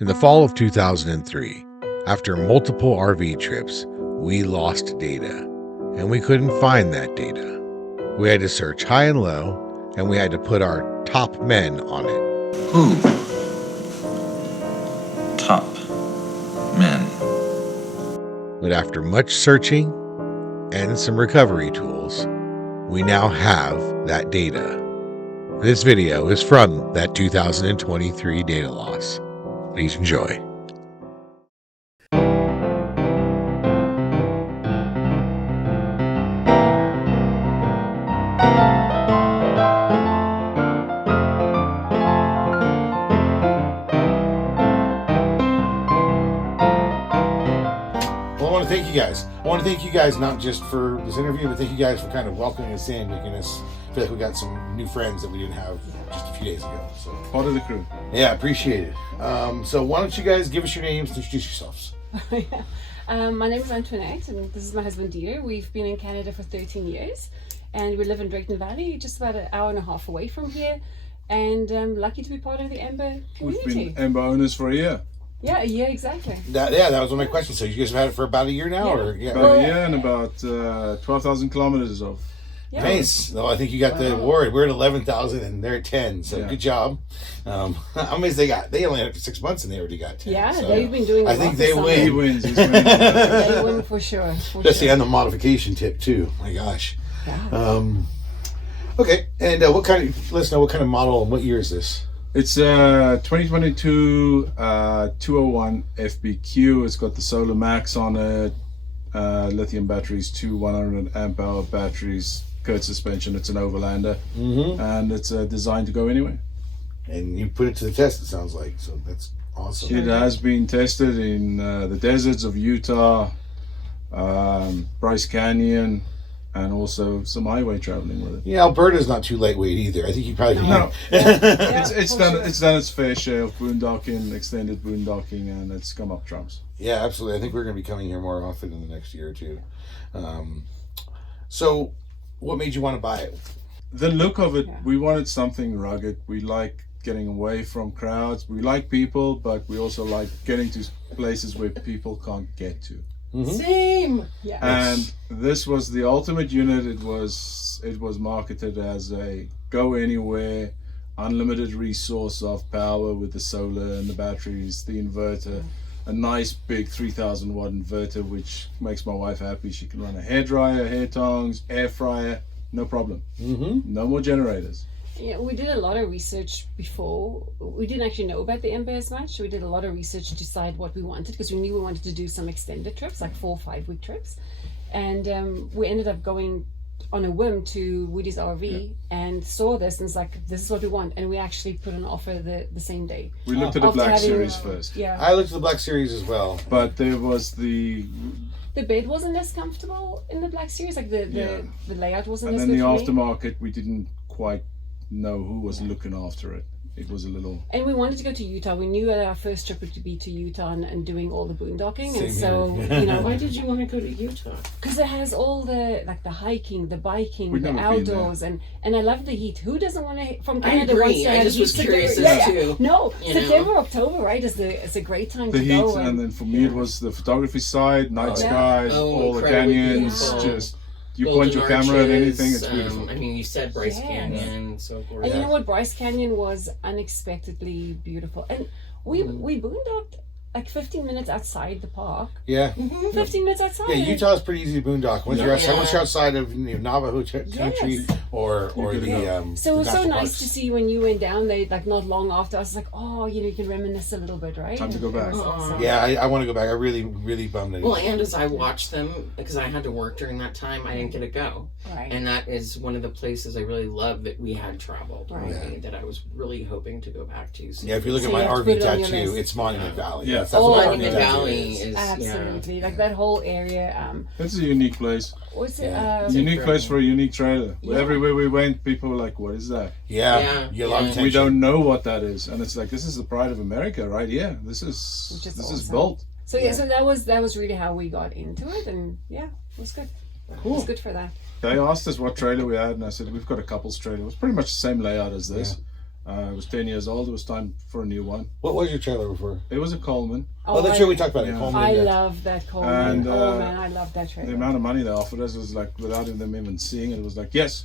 In the fall of 2003, after multiple RV trips, we lost data, and we couldn't find that data. We had to search high and low, and we had to put our top men on it. Who? Top men. But after much searching and some recovery tools, we now have that data. This video is from that 2023 data loss. Please enjoy. Well, I want to thank you guys. I want to thank you guys not just for this interview, but thank you guys for kind of welcoming us in, making us feel like we got some new friends that we didn't have just a few days ago. So Part of the crew. yeah, appreciate it. So why don't you guys give us your names and introduce yourselves? My name is Antoinette, and this is my husband Dieter. We've been in Canada for 13 years, and we live in Drayton Valley, just about an hour and a half away from here. And lucky to be part of the Ember We've community. been Ember Owners for a year. Yeah, exactly. That was one of my questions. So you guys have had it for about a year now, Yeah. or yeah? About a year and about 12,000 kilometers of. Yeah. Nice. No, I think you got the award. We're at 11,000 and they're at 10. So Yeah. good job. How many they got? They only had it for 6 months and they already got 10. Yeah, so they've been doing. I a think lot they this summer. win. He wins. He's winning. They win for sure. Especially on the modification tip too. My gosh. Yeah. Okay. And let us know what kind of model and what year is this? It's 2022 201 FBQ. It's got the Solar Max on it, lithium batteries, two 100 amp hour batteries, curved suspension. It's an overlander, and it's designed to go anywhere. And you put it to the test, it sounds like. So that's awesome. It has been tested in the deserts of Utah, Bryce Canyon, and also some highway traveling with it. Yeah, Alberta's not too lightweight either. I think you probably No. Yeah, It's for done. sure. It's done its fair share of boondocking, extended boondocking, and it's come up trumps. Yeah, absolutely. I think we're going to be coming here more often in the next year or two. So, what made you want to buy it? The look of it, Yeah. we wanted something rugged. We like getting away from crowds. We like people, but we also like getting to places where people can't get to. Same. Yeah. And this was the ultimate unit. It was marketed as a go anywhere, unlimited resource of power with the solar and the batteries, the inverter, a nice big 3,000 watt inverter, which makes my wife happy. She can run a hairdryer, hair tongs, air fryer, no problem. No more generators. Yeah, we did a lot of research before. We didn't actually know about the Ember as much. We did a lot of research to decide what we wanted, because we knew we wanted to do some extended trips, like 4 or 5 week trips. And we ended up going on a whim to Woody's RV and saw this, and it's like, this is what we want. And we actually put an offer the same day. We looked at the After Black having- Series first, Yeah. I looked at the Black Series as well. but there was the The bed wasn't as comfortable in the Black Series, like the layout wasn't and as then the good for me. aftermarket. We didn't quite know who was looking after it. It was a little. And we wanted to go to Utah. We knew that our first trip would be to Utah and doing all the boondocking. Same and so, here. you know, Why did you want to go to Utah? because it has all the hiking, the biking, We've the never been there. outdoors, and I love the heat. Who doesn't want to from I Canada? agree. wants to I have just heat was September- curious yeah, as yeah. to, No, you know. September, October, right? Is a great time The to heat, go. and then for me it was the photography side, night Oh, yeah. skies, Oh, all the incredibly canyons. beautiful. Just you Golden point your camera at Arches, anything, it's beautiful. I mean, you said Bryce Yes. Canyon, so forth. And you know what? Bryce Canyon was unexpectedly beautiful, and we boondocked like 15 minutes outside the park. Yeah. 15 minutes outside. Yeah, Utah's pretty easy to boondock. Once you're outside, Yeah. once you're outside of Navajo country Yes. or good to the go. So it was the so national nice parks. to see when you went down. They like not long after. I was like, oh, you know, you can reminisce a little bit, right? Time to go back. It was awesome. Yeah, I want to go back. I really bummed it. Well, and as I watched them, because I had to work during that time, I didn't get to go. Right. And that is one of the places I really love that we had traveled, Right. really, that I was really hoping to go back to. So Yeah, if you look So at you my have to RV put it on your tattoo, list. it's Monument Valley. Yeah. That's Oh, what my Monument RV tattoo Valley is. is, Absolutely, like that whole area. It's a unique place. What's it? Yeah. It's a unique place for a unique trailer. Yeah. Everywhere we went, people were like, "What is that?" Yeah, Yeah, you get a lot of yeah. attention. We don't know what that is, and it's like, this is the pride of America, right here. This Which is is this is awesome. built. So yeah, so that was really how we got into it, and yeah, it was good. It was good for that. They asked us what trailer we had, and I said we've got a couple's trailer. It was pretty much the same layout as this, It was 10 years old. It was time for a new one. What was your trailer before? It was a Coleman. Oh, that's true. We talked about it. Yeah. Coleman, I yeah. love that Coleman. And, Oh man, I love that The trailer. amount of money they offered us was like, without them even seeing it, it was like, yes,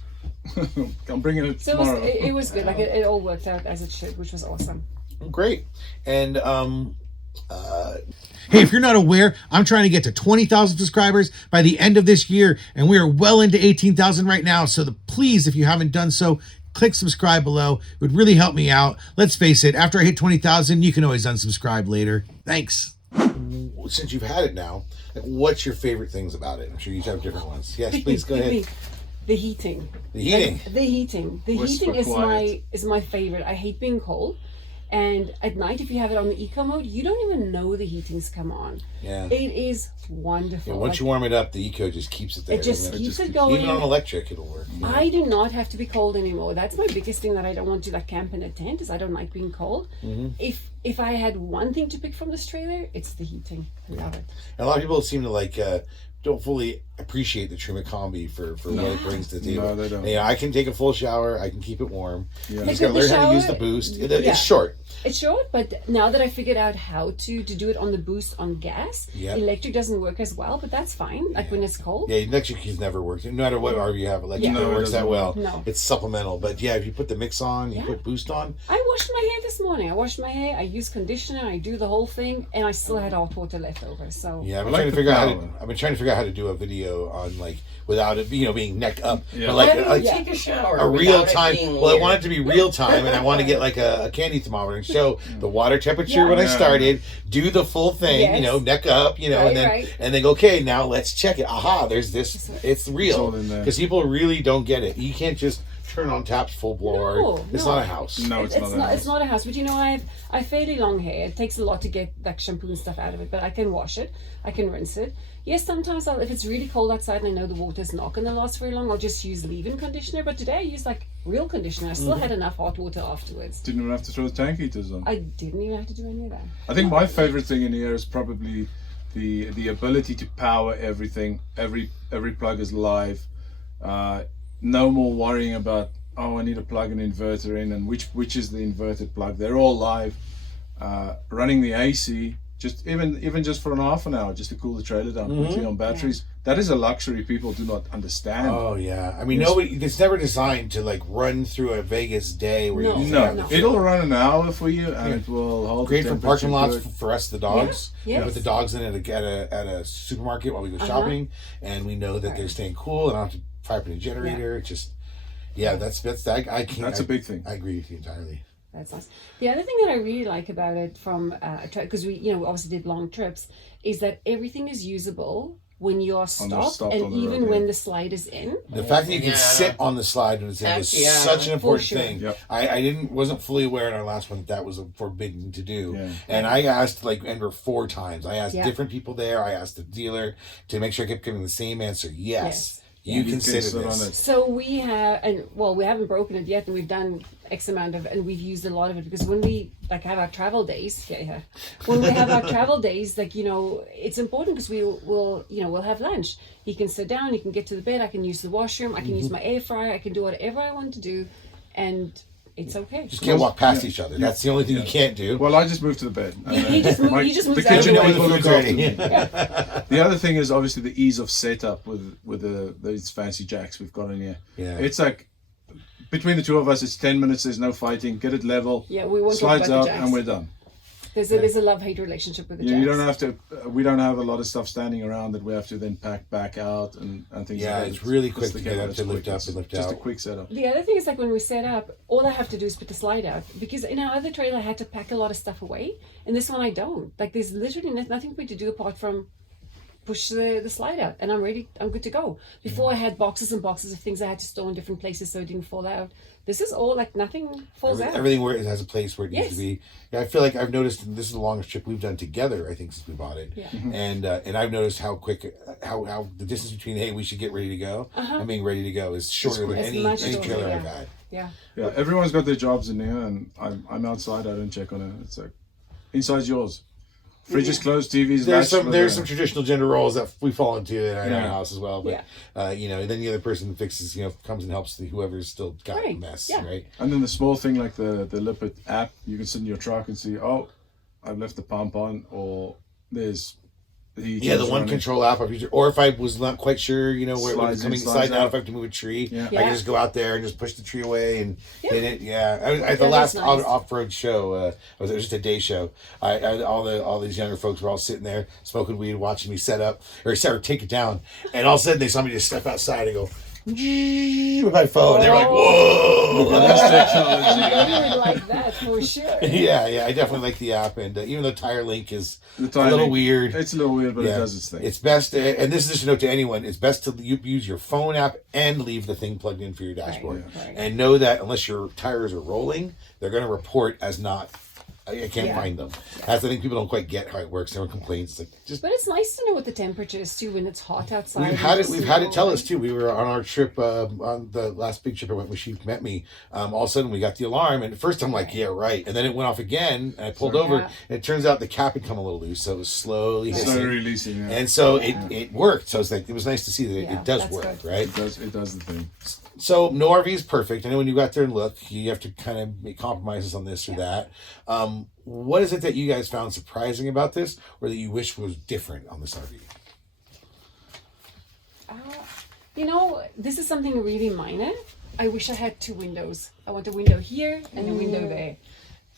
I'm bringing it So tomorrow. it was good. Like it all worked out as it should, which was awesome. Great. And Hey, if you're not aware, I'm trying to get to 20,000 subscribers by the end of this year, and we are well into 18,000 right now. So please, if you haven't done so, click subscribe below. It would really help me out. Let's face it, after I hit 20,000, you can always unsubscribe later. Thanks. since you've had it now, like, what's your favorite things about it? I'm sure you have different ones. Yes, please go ahead. The heating. The heating. Like, the heating. The What's heating required? is my favorite. I hate being cold. And at night, if you have it on the eco mode, you don't even know the heating's come on. Yeah. It is wonderful. Yeah, once you warm it up, the eco just keeps it there. it just doesn't keeps It it just going. Even on electric, it'll work. Yeah. I do not have to be cold anymore. That's my biggest thing that I don't want to like camp in a tent is I don't like being cold. Mm-hmm. If I had one thing to pick from this trailer, it's the heating. I love it. And a lot of people seem to like don't fully appreciate the Trimmet Combi for what it brings to the table. No, they don't. Yeah, I can take a full shower. I can keep it warm. Yeah. You Like just gotta with learn the how to use the shower, boost. yeah. It's short. It's short, but now that I figured out how to do it on the boost on gas, Yep. electric doesn't work as well, but that's fine. Like when it's cold. Yeah, electric has never worked. No matter what RV you have, electric Yeah. never No, it works that doesn't well. No. It's supplemental. But yeah, if you put the mix on, you Yeah. put boost on. I washed my hair this morning. I washed my hair. I used conditioner. I do the whole thing, and I still had hot water left over. So Yeah, I've been I like trying to the figure out how to. power. I've been trying to figure out how to do a video on like without it, being neck up, Yeah. but like Why don't you yeah. take a shower? a without real it time. being Well, I weird? want it to be real time, and I want to get like a candy thermometer and show the water temperature when I Yeah. started. Do the full thing, Yes. neck up, Right, and then go. Okay, now let's check it. Aha, there's this. It's real all in there. because people really don't get it. You can't just turn on taps full blower. No, It's no. not a house. No, it's not. It's not a house. But I have fairly long hair. It takes a lot to get like shampoo and stuff out of it. But I can wash it. I can rinse it. Yes, sometimes if it's really cold outside and I know the water's not going to last very long, I'll just use leave-in conditioner. But today I used like real conditioner. I still had enough hot water afterwards. Didn't even have to throw the tank heaters on. I didn't even have to do any of that. I think my favorite thing in here is probably the ability to power everything. Every plug is live. No more worrying about I need to plug an inverter in and which is the inverted plug. They're all live. Running the AC just even just for an half an hour just to cool the trailer down quickly on batteries. That is a luxury people do not understand. Oh yeah, I mean nobody. It's never designed to like run through a Vegas day where No. you just No, have to fill. it'll run an hour for you and it will hold Great the for parking temperature lots good. for us, the dogs. Yeah. Put the dogs in at a supermarket while we go shopping, and we know that they're staying cool, and I don't have to fire up a generator. It's just, that's I can't. That's a big thing. I agree with you entirely. That's nice. The other thing that I really like about it from because we obviously did long trips is that everything is usable when you are stopped on and the even road, when yeah. the slide is in. The fact that you can Yeah. sit on the slide when it's in Heck is yeah. such an important sure. thing. Yep. I wasn't fully aware in our last one that was forbidden to do. Yeah. And I asked like Ember 4 times. I asked Yeah. different people there. I asked the dealer to make sure I kept giving the same answer. Yes. You can sit sit in on this. it. So we have, we haven't broken it yet, and we've done X amount of, and we've used a lot of it because when we like have our travel days, when we have our travel days, like it's important because we'll have lunch. He can sit down, he can get to the bed, I can use the washroom, I can use my air fryer, I can do whatever I want to do, and it's okay. Just can't walk past each other. That's the only thing you can't do. Well, I just moved to the bed. He just moved- he just the moves out of kitchen the way. people When the look food's after ready. me. The other thing is obviously the ease of setup with these fancy jacks we've got in here. Yeah. It's like between the two of us, it's 10 minutes. There's no fighting. Get it level. Yeah, we won't talk Slides about out the jacks. and we're done. There's a love-hate relationship with the You jacks. don't have to. We don't have a lot of stuff standing around that we have to then pack back out and things. Yeah, like that. it's really Just quick to get go, up, it's to lift quick. up, and lift Just out. a quick setup. The other thing is like when we set up, all I have to do is put the slide out because in our other trailer I had to pack a lot of stuff away, and this one I don't. Like there's literally nothing for me to do apart from push the slide out, and I'm ready. I'm good to go. Before I had boxes and boxes of things I had to store in different places so it didn't fall out. This is all like nothing falls out. Everything where it has a place where it needs Yes. to be. Yeah, I feel like I've noticed, and this is the longest trip we've done together, I think, since we bought it. Yeah. And I've noticed how quick, how the distance between, hey, we should get ready to go, and being ready to go is shorter than It's any much shorter, trailer yeah. I've had. Yeah. Yeah, everyone's got their jobs in here, and I'm outside. I don't check on it. It's like inside's yours. Fridge is closed, TV's there's latched, there's some traditional gender roles that we fall into in our Yeah. house as well. But then the other person fixes, comes and helps whoever's still got a Right. mess, Yeah. right? And then the small thing like the Lippert app, you can sit in your truck and see, oh, I've left the pump on, or there's the heat. Yeah, the one control app I've used, or if I was not quite sure, where it was Slides in, coming, slides slide down, out. if I have to move a tree, Yeah. I Yeah. can just go out there and just push the tree away and hit it. Yeah, at the Yeah, last that's nice. off-road show, it was just a day show. All these younger folks were all sitting there smoking weed, watching me set up or take it down, and all of a sudden they saw me just step outside and go with my phone. They were like, "Whoa!" That's technology. I would like that for sure. Yeah, I definitely like the app, and even though Tire Link is The a timing, little weird. It's a little weird, but Yeah. it does its thing. It's best, and this is just a note to anyone, it's best to use your phone app and leave the thing plugged in for your dashboard. Right. And know that unless your tires are rolling, they're going to report as not, I can't find them. That's, I think people don't quite get how it works. There were complaints. Like, just But it's nice to know what the temperature is too when it's hot outside. We've had it tell us too. We were on our trip, on the last big trip I went when she met me. All of a sudden we got the alarm, and at first I'm like, yeah, right. And then it went off again, and I pulled over, and it turns out the cap had come a little loose, so it was slowly It's hissing. not releasing. Yeah. And so it worked. So it's like, it was nice to see that it does that's work, good. right? It does the thing. So no RV is perfect. I know when you go out there and look, you have to kind of make compromises on this or that. What is it that you guys found surprising about this, or that you wish was different on this RV? This is something really minor. I wish I had 2 windows. I want a window here and a window there.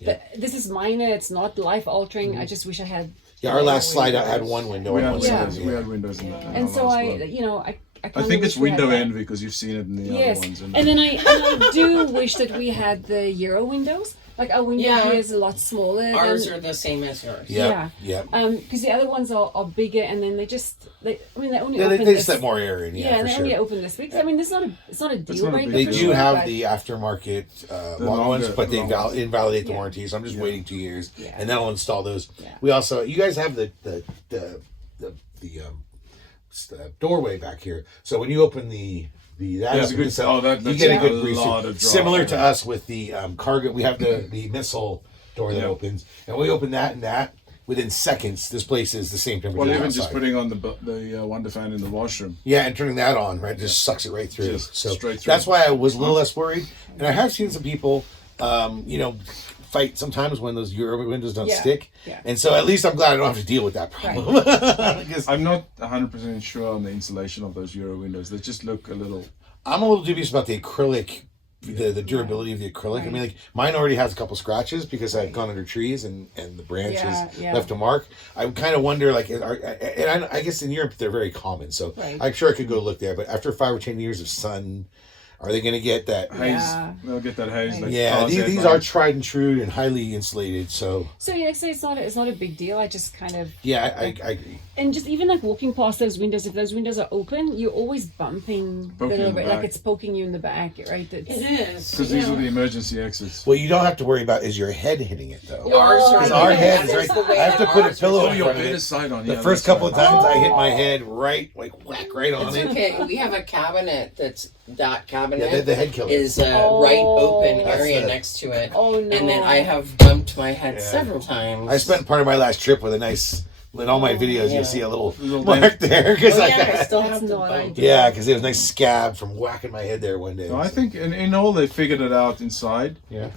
But this is minor. It's not life altering. I just wish I had. Yeah, our last slide out had one window. We on had one windows. side. We had windows in it. And so I I think it's window envy because you've seen it in the Yes, other ones. and then I do wish that we had the Euro windows. Like our window here is a lot smaller. Ours than, are the same as yours. Yeah. because the other ones are bigger, and then they only Yeah, open they this. just let more air in. Yeah, and for they sure. only open this week. I mean, it's not a deal not a breaker. big They deal. do for have but- the aftermarket long longer- ones, but they long ones. invalidate the Yeah. warranty. So I'm just waiting 2 years, Yeah. and then I'll install those. Yeah. We also, you guys have the doorway back here. So when you open That's a good- you that's get a a good breeze. lot of draw. Similar to us with the cargo, we have the missile door that Yeah. opens, and we open that and that. Within seconds, this place is the same temperature. Well, even outside. just putting on the Wonder fan in the washroom. Yeah, and turning that on, right, just sucks it right through. Just So straight through. that's why I was a little less worried. And I have seen some people, fight sometimes when those Euro windows don't Yeah, stick. yeah. And so at least I'm glad I don't have to deal with that problem. Because I'm not 100% sure on the insulation of those Euro windows. They just look a little. I'm a little dubious about the acrylic, the durability of the acrylic. I mean, like mine already has a couple scratches because I've gone under trees and the branches left a mark. I kind of wonder, like, I guess in Europe they're very common, so I'm sure I could go look there. But after 5 or 10 years of sun, are they going to get that Haze. Yeah. They'll get that haze. Like Yeah, cars these headlights. are tried and true and highly insulated. So So so it's not a big deal. I just kind of yeah, I agree. and just even like walking past those windows, if those windows are open, you're always bumping Poking the in little the bit, like back. it's poking you in the back, right? It is. Because these are the emergency exits. What you don't have to worry about is your head hitting it though. Ours are Because our head is that's right. the way I have to that put a ours pillow are. in Your front of bed it. is side on. The yeah, first that's couple of right. times I hit my head right, like whack right on It's it. okay. We have a cabinet that cabinet Yeah, the head killer. is right open That's area the- next to it. Oh no! And then I have bumped my head Yeah. several times. I spent part of my last trip with a nice. In all my videos, Yeah. you'll see a little Little mark there because Oh, yeah, I still That's have the not bump. ideal. yeah, because it was a nice scab from whacking my head there one day. So I think in all they figured it out inside. yeah.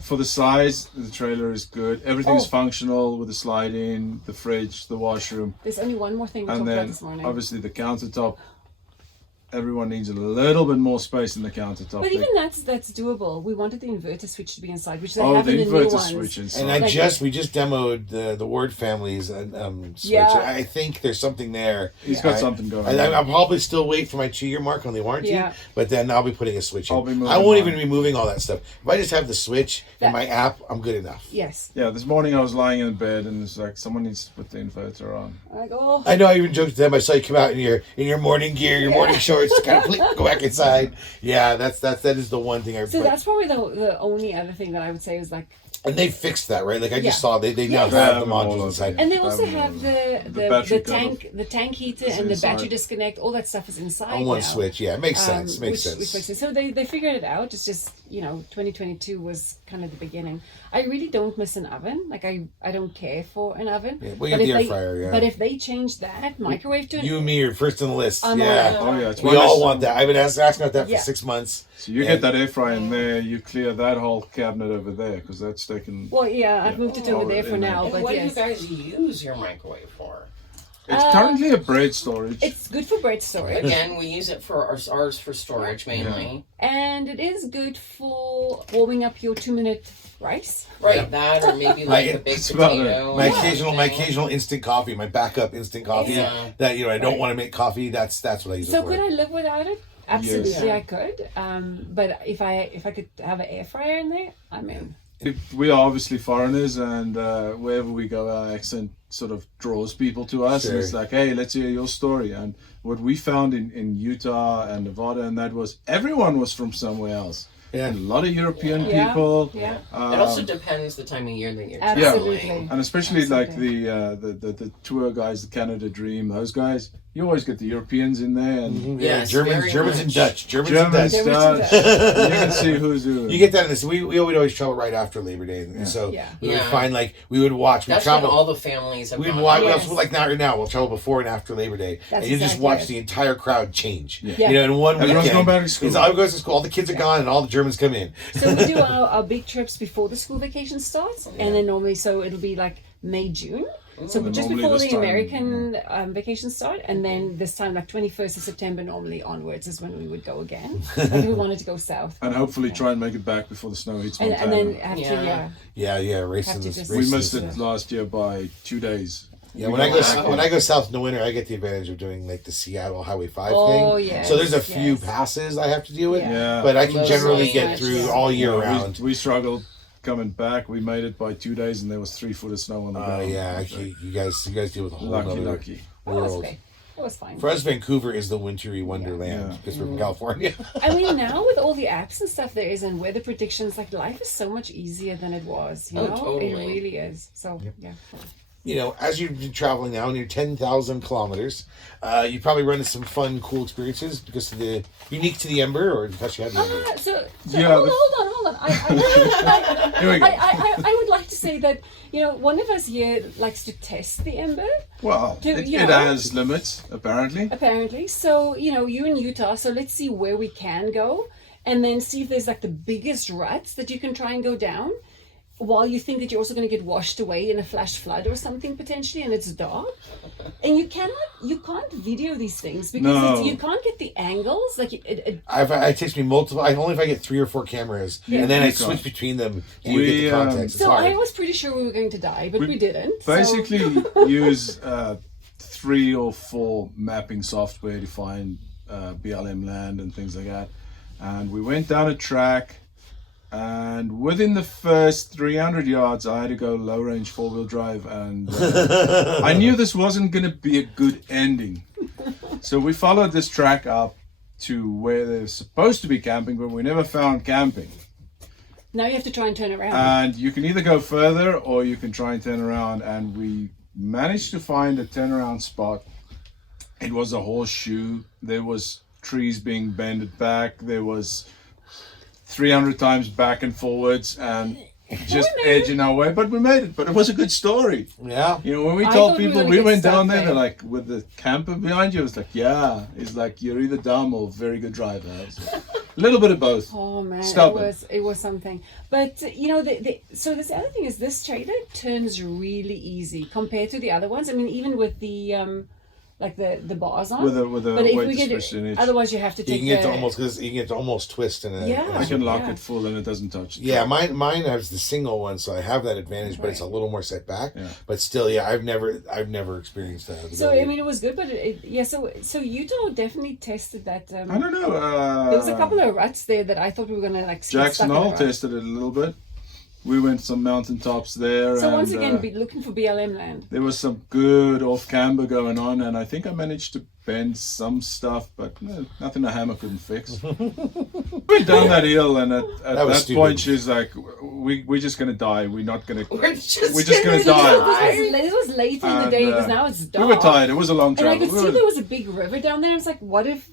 For the size, the trailer is good. Everything's Oh. functional with the slide in, the fridge, the washroom, There's only one more thing we and talked about then this morning. obviously the countertop. Everyone needs a little bit more space in the countertop. But even that's doable. We wanted the inverter switch to be inside, which they oh, have the in the new inverter ones. switch inside. And Like- we just demoed the Ward family's switch. Yeah. I think there's something there. He's got something going. I'll probably still wait for my 2-year mark on the warranty, Yeah. but then I'll be putting a switch in. I'll be moving I won't mine. even be moving all that stuff. If I just have the switch and my app, I'm good enough. Yes. Yeah, this morning I was lying in bed and it's like someone needs to put the inverter on. Like oh. I know I even joked to them. I saw you come out in your morning gear, your morning shorts, kind of go back inside. Yeah, that is the one thing I. So that's probably the only other thing that I would say is like. and they fixed that, right? Like I Yeah. just saw they now Yes. have They the have all modules of inside. it. And they also Um, have the the battery tank heater is and the inside. battery disconnect. All that stuff is inside On one now. switch, yeah, it makes sense. Makes Which sense. makes sense. So they figured it out. It's just 2022 was kind of the beginning. I really don't miss an oven. Like I don't care for an oven. Yeah, well, you have the air fryer, yeah. But if they change that microwave to You and me are first on the list. I'm yeah. Oh yeah, it's We all want that. I've been asking about that for Yeah. 6 months. So you get that air fryer in there, you clear that whole cabinet over there because that's taken. Well, yeah, I've moved it over there for now. And But what yes, do you guys use your microwave for? It's currently a bread storage. it's good for bread storage. Again, we use it for ours for storage mainly. And it is good for warming up your 2-minute rice. Right, that or maybe like a baked It's about potato. My or occasional instant coffee, my backup instant coffee. Yeah. That I don't want to make coffee. That's what I use it So for. could I live without it? Absolutely, Yes. I could. But if I could have an air fryer in there, I'm in. We are obviously foreigners, and wherever we go, our accent sort of draws people to us. Sure. And it's like, hey, let's hear your story. And what we found in Utah and Nevada, and that was everyone was from somewhere else. Yeah. A lot of European Yeah. people. Yeah. It also depends the time of year that you're Absolutely. traveling. And especially like Absolutely. the tour guys, the Canada Dream, those guys. You always get the Europeans in there, and Yeah, Yes, Germans very and much. Dutch. Germans Germans, and Dutch. Dutch. You can see who's who. You get that in this. We would always travel right after Labor Day, and so Yeah. we would Yeah. find we would watch. We That's when travel. all the families have We'd gone. watch. Yes. Like now, we'll travel before and after Labor Day, That's and you just exactly watch it. the entire crowd change. Yeah. In one Everyone's weekend. going back to school. It's all goes to school. All the kids are gone, and all the Germans come in. So we do our big trips before the school vacation starts, and then normally so it'll be like May, June. So And just normally before this the time, American vacation start, and then this time like 21st of September normally onwards is when we would go again. Like we wanted to go south. And hopefully try and make it back before the snow hits And Montana. then have to, Yeah. yeah. Racing Have to this. just- We racing missed this- it last year by 2 days. Yeah, We when I got go back. south in the winter, I get the advantage of doing like the Seattle Highway 5 Oh, thing. yes, So there's a few yes. passes I have to deal with, Yeah. but I can Most generally of get them, through yeah. all year Yeah, round. we struggled coming back. We made it by 2 days, and there was 3 foot of snow on the Oh ground. yeah, actually, you guys deal with a whole Lucky, other lucky. It was world. okay. It was fine. For us, Vancouver is the wintry wonderland Yeah. because we're from California. I mean, now with all the apps and stuff there is and weather predictions, like life is so much easier than it was. You Oh, know, totally. it really is. So yeah. As you've been traveling now and you're 10,000 kilometers, you probably run into some fun, cool experiences because of the unique to the Ember or because you have the Ember. So Yeah, hold but- on. Here we go. I would like to say that one of us here likes to test the Ember. Well, To- it you know- has limits, apparently. Apparently, so you're in Utah, so let's see where we can go, and then see if there's like the biggest ruts that you can try and go down. While you think that you're also going to get washed away in a flash flood or something potentially, and it's dark, and you can't video these things because No. you can't get the angles. Like it It takes me multiple. Only if I get 3 or 4 cameras, and then I switch between them. You get the context. It's so hard. I was pretty sure we were going to die, but we didn't. so- Basically, use 3 or 4 mapping software to find BLM land and things like that. And we went down a track, and within the first 300 yards, I had to go low range 4-wheel drive, and I knew this wasn't going to be a good ending. So we followed this track up to where there's supposed to be camping, but we never found camping. now you have to try and turn around. And you can either go further or you can try and turn around. And we managed to find a turnaround spot. It was a horseshoe. There was trees being bended back. There was 300 times back and forwards and just edging our way. But we made it. But it was a good story. Yeah. When we I told thought we were people gonna we get went down stuck there, they're there. like, with the camper behind you, it's like, yeah. It's like, you're either dumb or very good driver. So, a little bit of both. Oh man, Stubborn. it was something. But so this other thing is this trailer turns really easy compared to the other ones. I mean, even with the like the bars on. With a but if weight we get dispersion each. otherwise you have to You take can get the, you can get to almost twist in a. Yeah. in a I can lock Yeah. it full and it doesn't touch. the Yeah, top. mine has the single one, so I have that advantage, but it's a little more set back. Yeah. But still, I've never experienced that. So I mean, it was good, but So Utah definitely tested that. I don't know. There was a couple of ruts there that I thought we were gonna like. get Jackson stuck in a Hole rut. tested it a little bit. We went some mountaintops there. So and, once again, be looking for BLM land. there was some good off camber going on, and I think I managed to bend some stuff, but nothing a hammer couldn't fix. Went down that hill, and at was that stupid. point, she's like, "We're just gonna die. We're not gonna. We're just gonna die." This was later in the And, day because now it's We dark. were tired. It was a long And I travel. could see there was a big river down there. I was like, what if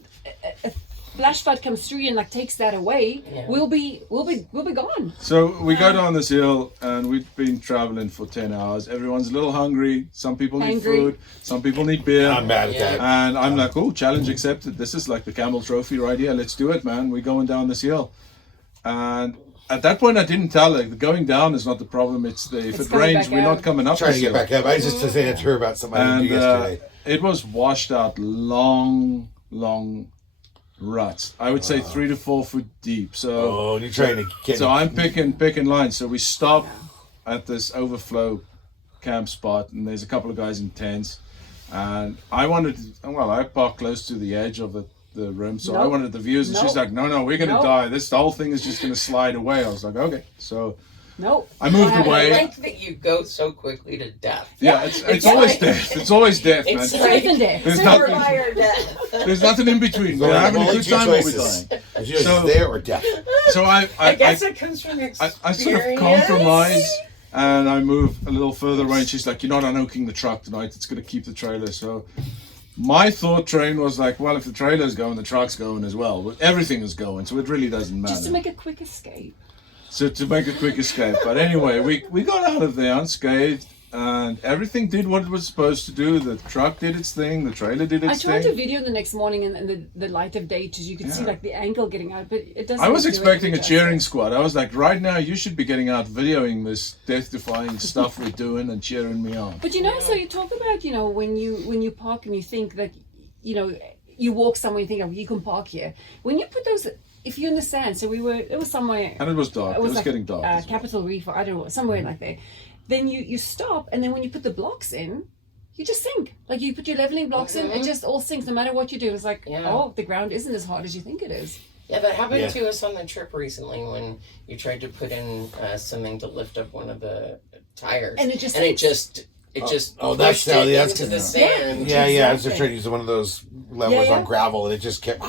flash flood comes through and like takes that away, we'll be gone. So we go down this hill and we've been traveling for 10 hours. Everyone's a little hungry. Some people need food. Some people need beer. I'm mad at that. And I'm like, oh, challenge accepted. This is like the Camel Trophy right here. Let's do it, man. We're going down this hill. And at that point, I didn't tell her. Going down is not the problem. If it rains, we're not coming up. Trying to get back up. I was just saying to her about something I didn't do yesterday. It was washed out long ruts. I would say 3 to 4 foot deep. So you're trying to get. So I'm picking lines. So we stop at this overflow camp spot, and there's a couple of guys in tents. And I parked close to the edge of the room, so I wanted the views, and she's like, no, we're gonna die. The whole thing is just gonna slide away. I was like, okay. So I moved away. I like that you go so quickly to death. Yeah, it's always death. It's always death, man. It's like There's nothing in between. We're having a good time over there. It's there or death. So I guess it comes from experience. I sort of compromise, and I move a little further away, and she's like, you're not unhooking the truck tonight. It's going to keep the trailer. So my thought train was like, well, if the trailer's going, the truck's going as well. But everything is going, so it really doesn't matter. Just to make a quick escape. So to make a quick escape. But anyway, we got out of there unscathed, and everything did what it was supposed to do. The truck did its thing, the trailer did its thing. I tried to video the next morning in the light of day, so you could see like the ankle getting out, but it doesn't. I was expecting a cheering squad. I was like, right now you should be getting out videoing this death-defying stuff we're doing and cheering me on. But so you talk about when you park and you think that you walk somewhere and you think, oh, you can park here. When you put those, if you're in the sand, so it was somewhere, and it was dark. It was like, getting dark. Capitol Reef, or I don't know, somewhere like there. Then you stop, and then when you put the blocks in, you just sink. Like you put your leveling blocks in, it just all sinks no matter what you do. It's like, oh, the ground isn't as hard as you think it is. Yeah, that happened to us on the trip recently when you tried to put in something to lift up one of the tires, and it just that's into the sand. Yeah. I was just trying to use one of those levers on gravel, and it just kept.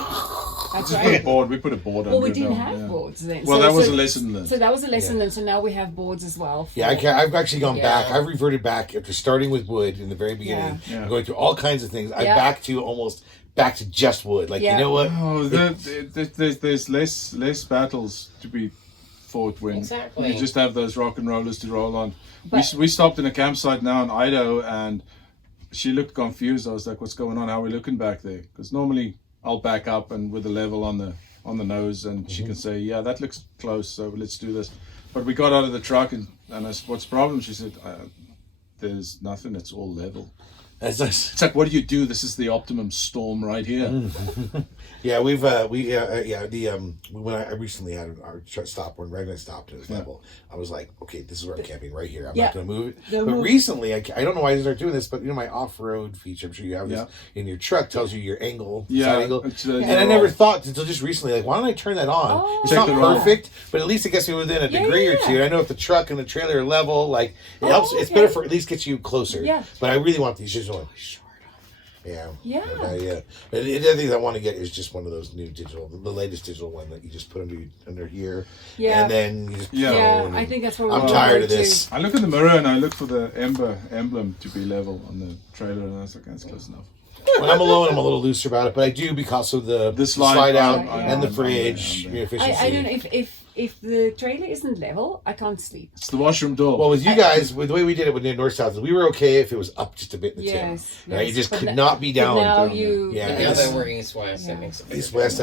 That's right. We put a board under it. Well, we didn't have boards then. Well, that was a lesson learned. So that was a lesson learned. So now we have boards as well. I've actually gone back. I've reverted back after starting with wood in the very beginning, going through all kinds of things. I'm back to just wood. Like you know what? Oh, there's less battles to be fought when you just have those rock and rollers to roll on. We stopped in a campsite now in Idaho, and she looked confused. I was like, "What's going on? How are we looking back there?" Because normally I'll back up and with a level on the nose, and she can say, "Yeah, that looks close, so let's do this." But we got out of the truck, and I said, "What's the problem?" She said, "There's nothing. It's all level." That's nice. It's like, what do you do? This is the optimum storm right here. Yeah, when I recently had our stop when Ragnar stopped at his level, I was like, okay, this is where I'm camping right here. I'm not going to move it. But recently, I don't know why I started doing this, but my off-road feature, I'm sure you have this in your truck, tells you your angle, side angle, and I never thought until just recently, like, why don't I turn that on? It's not perfect, but at least it gets me within a degree or two. And I know if the truck and the trailer are level, like it helps. It's better for at least gets you closer. Yeah. But I really want these digital. Yeah. But the other thing I want to get is just one of those new digital, the latest digital one that you just put under here. Yeah. And then you just I think that's what I'm tired of this. I look in the mirror and I look for the Ember emblem to be level on the trailer, and I was like, that's close enough. When I'm alone, I'm a little looser about it, but I do because of the slide out and the fridge efficiency. I don't know if the trailer isn't level, I can't sleep. It's the washroom door. Well, with you guys, with the way we did it with north south, we were okay if it was up just a bit in the tip. Right? You just could not be down. Now now that we're east west, that makes it east west.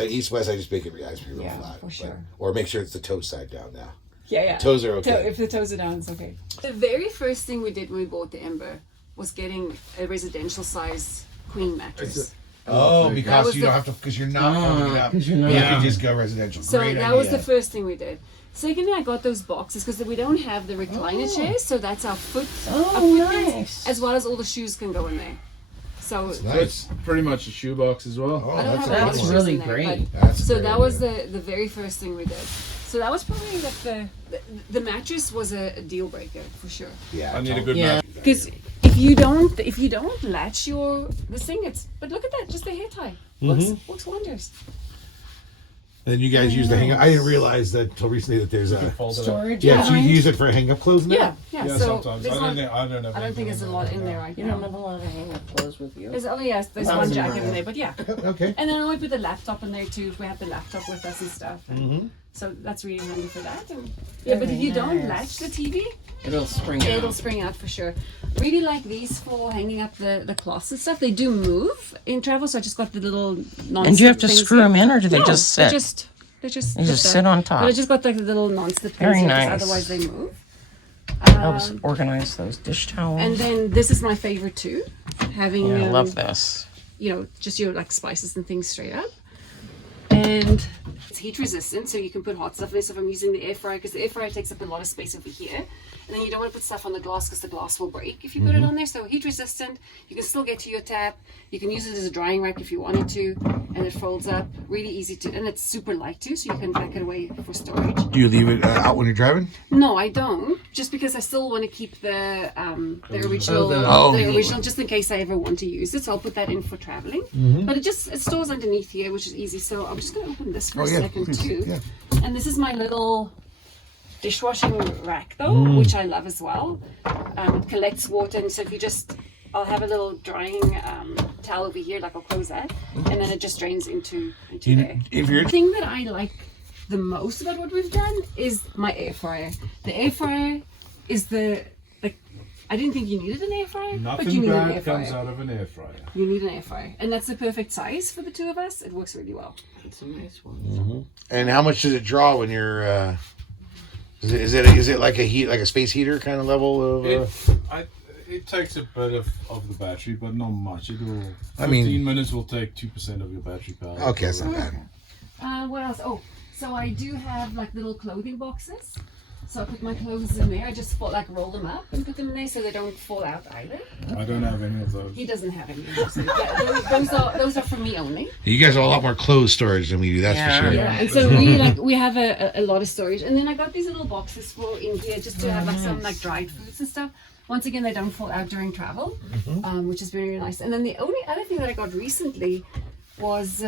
I just make it real flat. For sure. Or make sure it's the toe side down now. Yeah. Toes are okay. If the toes are down, it's okay. The very first thing we did when we bought the Ember was getting a residential size queen mattress. Oh, because you don't have to, because you're not coming up. You can just go residential. So that was the first thing we did. Secondly, I got those boxes because we don't have the recliner chairs, so that's our foot. Nice. As well as all the shoes can go in there. So it's pretty much a shoebox as well. I don't have that's really great. So that was the very first thing we did. So that was probably like the mattress was a deal breaker for sure. Yeah, I need a good mattress. Because if you don't latch this thing, but look at that, just the hair tie works wonders. And you guys use the hang up. I didn't realize that until recently that there's a Storage. Yeah, so you use it for hang up clothes now? Yeah. Yeah, So sometimes. there's not, I don't have I don't think there's a lot in there right You now. don't have a lot of hang-up clothes with you. There's only there's That one was jacket rare. in there, but yeah. Okay. And then I put the laptop in there too if we have the laptop with us and stuff. And Mm-hmm. so that's really handy for that. And, yeah, but if you don't latch the TV, It'll spring out. it'll spring out for sure. Really like these for hanging up the cloths and stuff. They do move in travel, so I just got the little non-slip And do you have to things screw here. them in, or do they No, just sit? They just They just sit on top. But I just got like the little non-slip things Very here, 'cause nice. otherwise they move. Helps organize those dish towels. And then this is my favorite too. Having yeah, I love this. you know, just your like spices and things straight up. And it's heat resistant, so you can put hot stuff in. So if I'm using the air fryer, because the air fryer takes up a lot of space over here, and then you don't want to put stuff on the glass because the glass will break if you put it on there. So heat resistant, you can still get to your tap. You can use it as a drying rack if you wanted to, and it folds up. Really easy to, and it's super light too, so you can pack it away for storage. Do you leave it out when you're driving? No, I don't. Just because I still want to keep the original, Oh. the original, just in case I ever want to use it. So I'll put that in for traveling. But it stores underneath here, which is easy. So I'm just going to open this for a second please. too. Yeah. And this is my little dishwashing rack though, which I love as well. It collects water, and so if you just, I'll have a little drying towel over here, like I'll close that, and then it just drains into there. If you're The thing that I like the most about what we've done is my air fryer. The air fryer is I didn't think you needed an air fryer, but you Nothing need an air bad fryer. comes out of an air fryer. You need an air fryer, and that's the perfect size for the two of us. It works really well. It's a nice one. And how much does it draw when you're? Is it like a space heater kind of level of? It takes a bit of the battery, but not much. It will. I mean- 15 minutes will take 2% of your battery power. Okay, that's not bad. What else? Oh, so I do have like little clothing boxes. So I put my clothes in there. I just roll them up and put them in there so they don't fall out either. I don't have any of those. He doesn't have any of those. Those are for me only. You guys have a lot more clothes storage than we do. That's Yeah. for sure. Yeah, and so we have a lot of storage, and then I got these little boxes for in here just to have some dried foods and stuff. Once again, they don't fall out during travel, which is very nice. And then the only other thing that I got recently was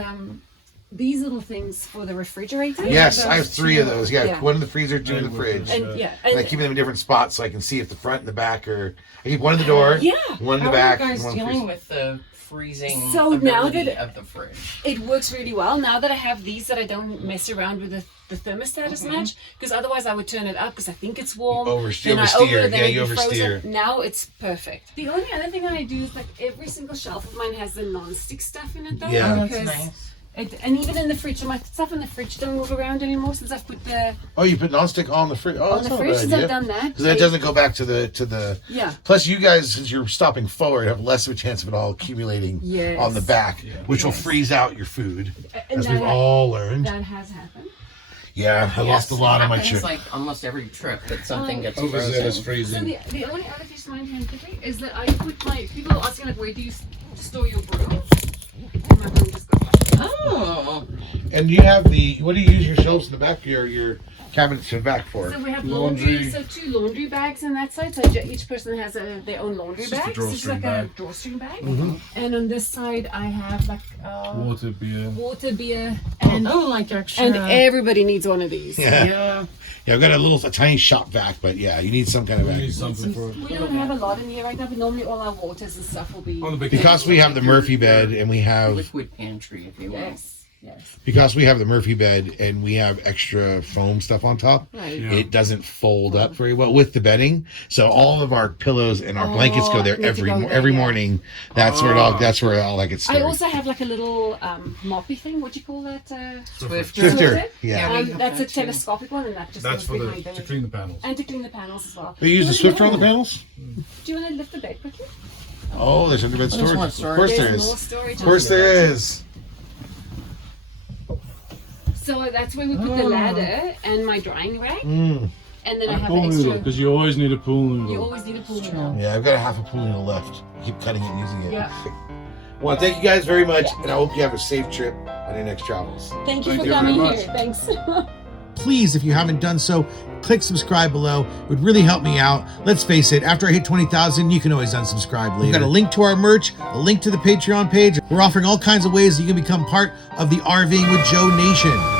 these little things for the refrigerator. Yes, I have 3 of those. Yeah, Yeah. one in the freezer, 2 in the fridge. And And I keep them in different spots so I can see if the front and the back are. I keep one in the door, Yeah. one in How the back, are you and guys one in the dealing freezer. with the freezing So now ability that- of the fridge? it works really well now that I have these, that I don't mess around with the thermostat as much, because otherwise I would turn it up because I think it's warm. You then I oversteer. open it, then Yeah, it'd you be frozen. oversteer. Now it's perfect. The only other thing I do is every single shelf of mine has the non-stick stuff in it though. Yeah. Oh, that's because nice. and even in the fridge, so my stuff in the fridge don't move around anymore since I've put the Oh, you put nonstick on the fridge. Oh, on that's the not a fridge bad since idea. I've done that. Because then it doesn't go back to the. Yeah. Plus, you guys, since you're stopping forward, have less of a chance of it all accumulating Yes. on the back, which will freeze out your food, And as we've all learned. that has happened. Yeah, I lost a lot of my It's chip. like almost every trip that something gets Overzealous frozen. So freezing. the only other fish mind handling is that I put my people are asking where do you store your broom? And my broom just goes like that. Oh, And you have what do you use your shelves in the back, your cabinets in the back for? So we have Laundry. laundry, so 2 laundry bags on that side. So each person has their own laundry It's just a bag. drawstring It's like bag. a drawstring bag. And on this side, I have Water, beer. water, beer, and extra. and everybody needs one of these. Yeah, I've got a tiny shop vac, but yeah, you need some kind of We vac. need something for We don't have a lot in here right now, but normally all our waters and stuff will be. on the big Because we have the Murphy bed and we have liquid pantry, if you will. Yes, yes. because we have the Murphy bed and we have extra foam stuff on top. Right. Yeah. It doesn't fold up very well with the bedding, so all of our pillows and our blankets go there need to every go there, every yeah. morning. That's where it all like it's I stored. also have a little moppy thing. What do you call that? Swifter. Yeah. we have That's a that too. telescopic one, and that just That's goes for behind to clean the panels. and to clean the panels as well. We use the Swifter on the panels. Do you want to lift the bed quickly? Oh, there's underbed storage. more Of storage. course there There's is. more storage. Of course there is. So that's where we put the ladder and my drying rack, Mm. and then I have Pool an noodle, extra. because you always need a pool noodle. You always need a pool noodle. Yeah, I've got a half a pool noodle left. Keep cutting it and using it. Yeah. Well, thank you guys very much, and I hope you have a safe trip on your next travels. Thank you Thank for you very coming much. here. Thanks. Please, if you haven't done so, click subscribe below. It would really help me out. Let's face it, after I hit 20,000, you can always unsubscribe later. We've got a link to our merch, a link to the Patreon page. We're offering all kinds of ways that you can become part of the RVing with Joe Nation.